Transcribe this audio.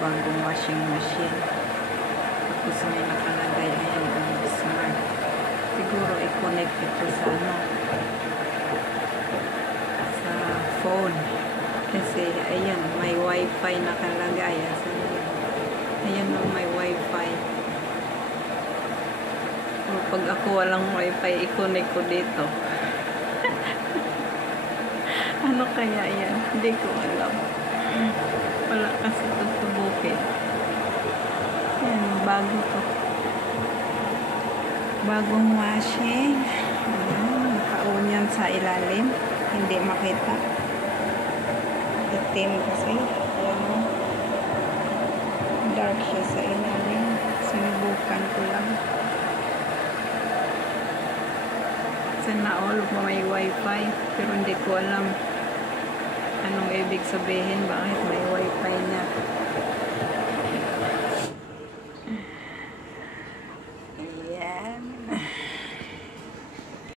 bagong washing machine. Tapos may nakalagay, ayan, smart. Siguro i-connect ito sa sa phone. Kasi, ayan, may wifi nakalagay. Ayan o, may wifi. O, pag ako walang wifi, i-connect ko dito. Ano kaya yan? Hindi ko alam. Wala kasi ito sa bukid. Ayan, bago to. Bagong washing. Ayan, naka-on yan sa ilalim. Hindi makita. Itim kasi. Ayan, dark siya sa ilalim. Sinubukan ko lang. Sana all may wifi. Pero hindi ko alam anong ibig sabihin, bakit may